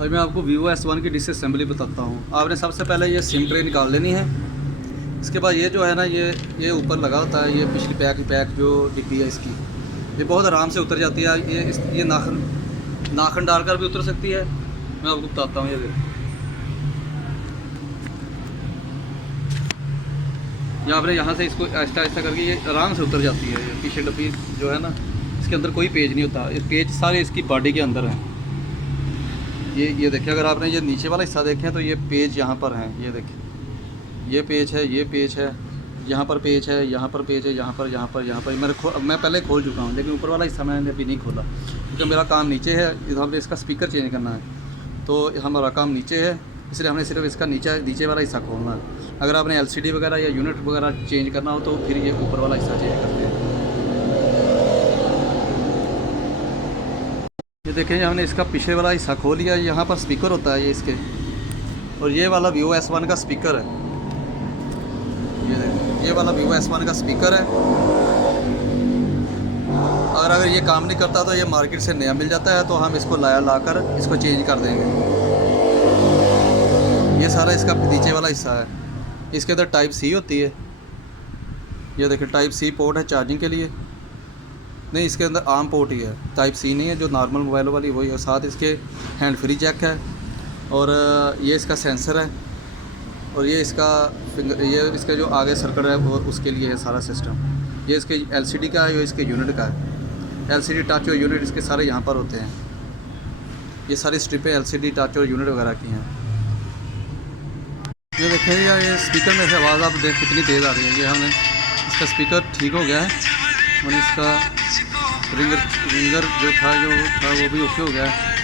और मैं आपको वीवो S1 की डिसअसेंबली बताता हूँ। आपने सबसे पहले ये सिम ट्रे निकाल लेनी है। इसके बाद ये जो है ना, ये ऊपर लगा होता है, ये पिछली पैक जो डिब्बी है इसकी, ये बहुत आराम से उतर जाती है। ये नाखन डालकर भी उतर सकती है। मैं आपको बताता हूँ, ये देखो, आपने यहाँ से इसको आहिस्ता आहिस्ता करके ये आराम से उतर जाती है। ये पीछे डब्बी जो है ना, इसके अंदर कोई पेज नहीं होता, ये पेज सारे इसकी बॉडी के अंदर हैं। ये देखिए, अगर आपने ये नीचे वाला हिस्सा देखें तो ये पेज यहाँ पर हैं। ये देखिए, ये पेज है, ये पेज है, यहाँ पर पेज है, यहाँ पर पेज है, यहाँ पर मैं पहले खोल चुका हूँ, लेकिन ऊपर वाला हिस्सा मैंने अभी नहीं खोला क्योंकि मेरा काम नीचे है। हमने इसका स्पीकर चेंज करना है, तो हमारा काम नीचे है, इसलिए हमने सिर्फ इसका नीचे वाला हिस्सा खोलना है। अगर आपने LCD वगैरह या यूनिट वगैरह चेंज करना हो तो फिर ये ऊपर वाला हिस्सा चेंज करते हैं। ये देखें, हमने इसका पीछे वाला हिस्सा खोल लिया। यहाँ पर स्पीकर होता है ये इसके, और ये वाला वीवो S1 का स्पीकर है। ये देखें, ये वाला वीवो S1 का स्पीकर है। अगर ये काम नहीं करता तो ये मार्केट से नया मिल जाता है, तो हम इसको लाकर इसको चेंज कर देंगे। ये सारा इसका नीचे वाला हिस्सा है। इसके अंदर टाइप C होती है। ये देखिए, टाइप C पोर्ट है चार्जिंग के लिए। नहीं, इसके अंदर आर्म पोर्ट ही है, टाइप C नहीं है, जो नॉर्मल मोबाइल वाली वही है। साथ इसके हैंड फ्री जैक है, और ये इसका सेंसर है, और ये इसका जो आगे सर्किट है वो उसके लिए है सारा सिस्टम। ये इसके LCD का है, ये इसके यूनिट का है। LCD टच और यूनिट इसके सारे यहाँ पर होते हैं। ये सारी स्ट्रिपें LCD टच और यूनिट वगैरह की हैं। ये देखें, ये स्पीकर में से आवाज़ आप देख कितनी तेज़ आ रही है। ये हमने इसका स्पीकर ठीक हो गया है, और इसका रिंगर जो था वो भी ओके हो गया है।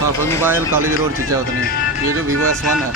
हाँ, मोबाइल कॉलेज रोड चीज़ा उतनी। ये जो वीवो S1 है